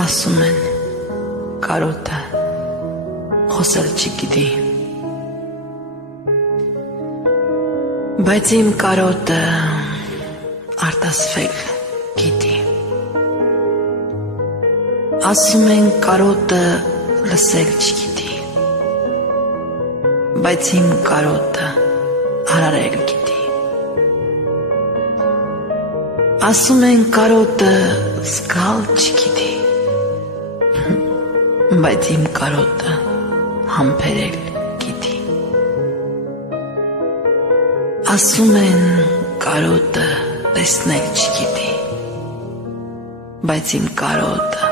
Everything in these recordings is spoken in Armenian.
Ասում են կարոտը խոսել չգիտի, բայց իմ կարոտը արտասվել գիտի։ Ասում են կարոտը լսել չգիտի, բայց իմ կարոտը արարել գիտի։ Ասում են կարոտը զգալ չգիտի, բայց իմ կարոտը համբերել գիտի։ Ասում են կարոտը տեսնել չգիտի, բայց իմ կարոտը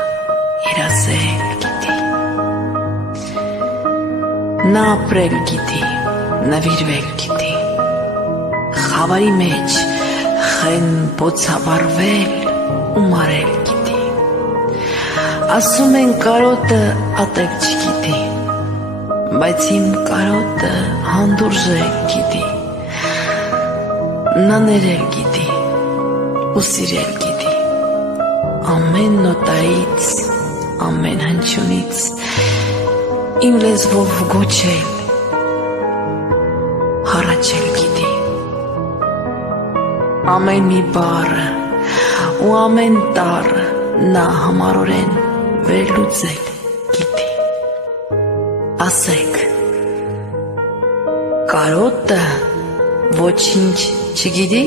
երազել գիտի։ Նա ապրել գիտի, նվիրվել գիտի, խավարի մեջ խեն բոցավառվել ու մարել գիտի։ Ասում են կարոտը ատել չգիտի, բայց իմ կարոտը հանդուրժել գիտի։ Նա ներել գիտի ու սիրել գիտի, ամեն նոտայից, ամեն հնչյունից իմ լեզվով գոչել, հառաչել գիտի։ Ամեն մի բառը ու ամեն տառը նա համառորեն վերլուծել գիտի։ Ասեք, կարոտը ոչինչ չգիտի,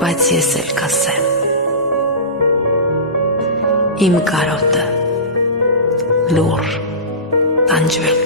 բայց ես էլ կասեմ, իմ կարոտը լուր տանջվել